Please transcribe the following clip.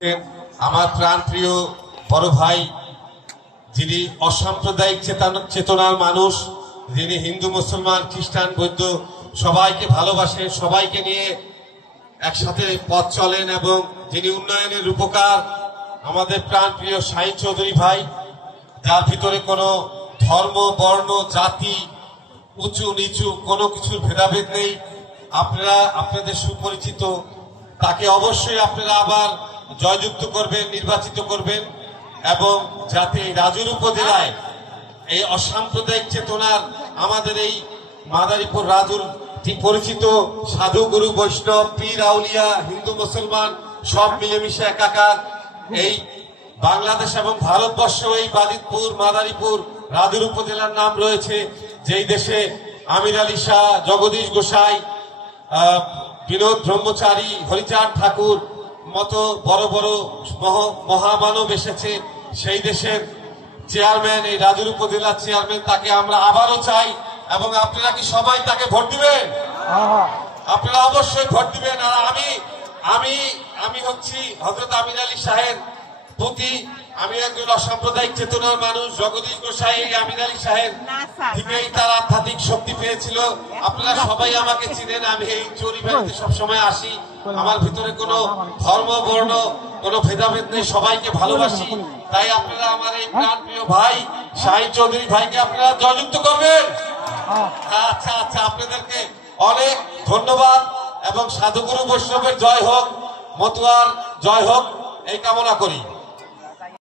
আমার প্রাণপ্রিয় বড় ভাই, যিনি অসাম্প্রদায়িক চেতনার মানুষ, যিনি হিন্দু, মুসলমান, খ্রিস্টান, বৌদ্ধ সবাইকে ভালোবাসেন, সবাইকে নিয়ে একসাথে পথ চলেন এবং যিনি উন্নয়নের রূপকার, আমাদের প্রাণপ্রিয় শাহিন চৌধুরী ভাই, যার ভিতরে কোনো ধর্ম, বর্ণ, জাতি, উঁচু নিচু কোনো কিছুর ভেদাভেদ নেই। আপনারা আপনাদের সুপরিচিত, তাকে অবশ্যই আপনারা আবার জয়যুক্ত করবেন, নির্বাচিত করবেন এবং যাতে রাজুর উপজেলায় এই অসাম্প্রদায়িক চেতনার আমাদের এই মাদারীপুর রাজুর ঠিক পরিচিত সাধু, গুরু, বৈষ্ণব, পীর, আউলিয়া, হিন্দু, মুসলমান সব মিলেমিশে একাকার এই বাংলাদেশ এবং ভারতবর্ষ, এই বাজিতপুর, মাদারীপুর, রাজুর উপজেলার নাম রয়েছে, যেই দেশে আমির আলী শাহ, জগদীশ গোসাই, বিনোদ ব্রহ্মচারী, হরিচাঁদ ঠাকুর মতো বড় বড় মহামানব এসেছে। সেই দেশের চেয়ারম্যান, এই রাজুর উপজেলার চেয়ারম্যান, তাকে আমরা আবারও চাই এবং আপনারা কি সবাই তাকে ভোট দিবেন? আপনারা অবশ্যই ভোট দিবেন। আর আমি হচ্ছি হযরত আমির আলী শাহের প্রতি, আমি একজন অসাম্প্রদায়িক চেতনার মানুষ। জগদীশ গোসাই আমির আলী শাহের থেকেই তার আধ্যাত্মিক শক্তি পেয়েছিল। আপনারা সবাই আমাকে চিনেন, আমি এই চৌরি বাড়িতে সবসময় আসি। আমার ভিতরে কোনো ধর্ম, বর্ণ, কোনো ভেদাভেদ নেই, সবাইকে ভালোবাসি। তাই আপনারা আমার এই প্রাণপ্রিয় ভাই শাহিন চৌধুরী ভাইকে আপনারা জয়যুক্ত করবেন। আচ্ছা আচ্ছা, আপনাদেরকে অনেক ধন্যবাদ এবং সাধুগুরু বৈষ্ণবের জয় হোক, মতুয়ার জয় হোক, এই কামনা করি।